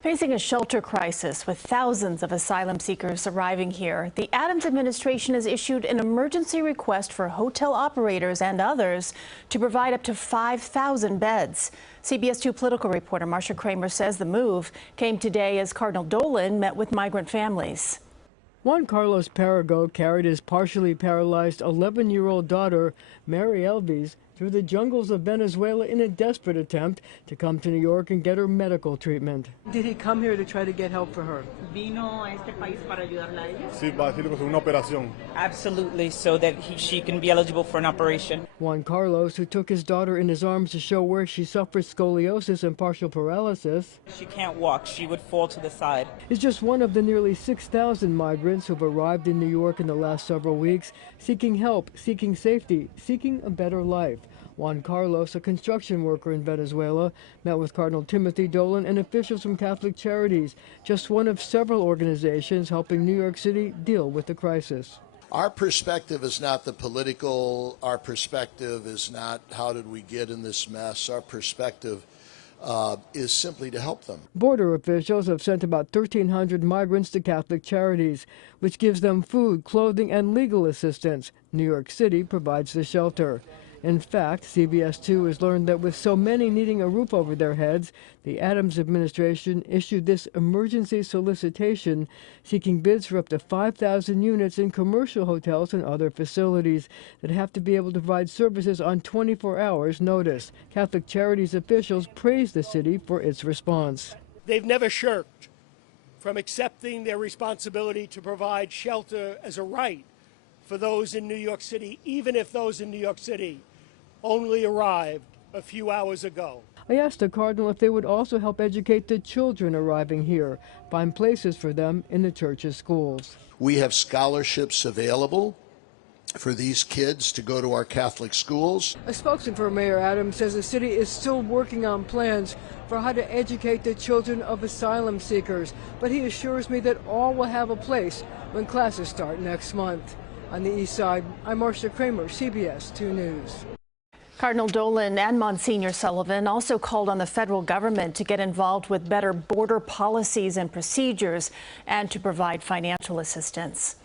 Facing a shelter crisis with thousands of asylum seekers arriving here, the Adams administration has issued an emergency request for hotel operators and others to provide up to 5,000 beds. CBS 2 political reporter Marcia Kramer says the move came today as Cardinal Dolan met with migrant families. Juan Carlos Perego carried his partially paralyzed 11-year-old daughter, Mary Elvis, through the jungles of Venezuela in a desperate attempt to come to New York and get her medical treatment. Did he come here to try to get help for her? Vino a este país para ayudarla a ella? Sí, para decirle que es una operación. Absolutely, so that she can be eligible for an operation. Juan Carlos, who took his daughter in his arms to show where she suffers scoliosis and partial paralysis. She can't walk. She would fall to the side. Is just one of the nearly 6,000 migrants who've arrived in New York in the last several weeks, seeking help, seeking safety, seeking a better life. Juan Carlos, a construction worker in Venezuela, met with Cardinal Timothy Dolan and officials from Catholic Charities, just one of several organizations helping New York City deal with the crisis. Our perspective is not the political. Our perspective is not how did we get in this mess. Our perspective is simply to help them. Border officials have sent about 1,300 migrants to Catholic Charities, which gives them food, clothing, and legal assistance. New York City provides the shelter. In fact, CBS 2 has learned that with so many needing a roof over their heads, the Adams administration issued this emergency solicitation seeking bids for up to 5,000 units in commercial hotels and other facilities that have to be able to provide services on 24 hours notice. Catholic Charities officials praised the city for its response. They've never shirked from accepting their responsibility to provide shelter as a right for those in New York City, even if those in New York City only arrived a few hours ago. I asked the Cardinal if they would also help educate the children arriving here, find places for them in the church's schools. We have scholarships available for these kids to go to our Catholic schools. A spokesman for Mayor Adams says the city is still working on plans for how to educate the children of asylum seekers, but he assures me that all will have a place when classes start next month. On the east side, I'm Marcia Kramer, CBS 2 News. Cardinal Dolan and Monsignor Sullivan also called on the federal government to get involved with better border policies and procedures and to provide financial assistance.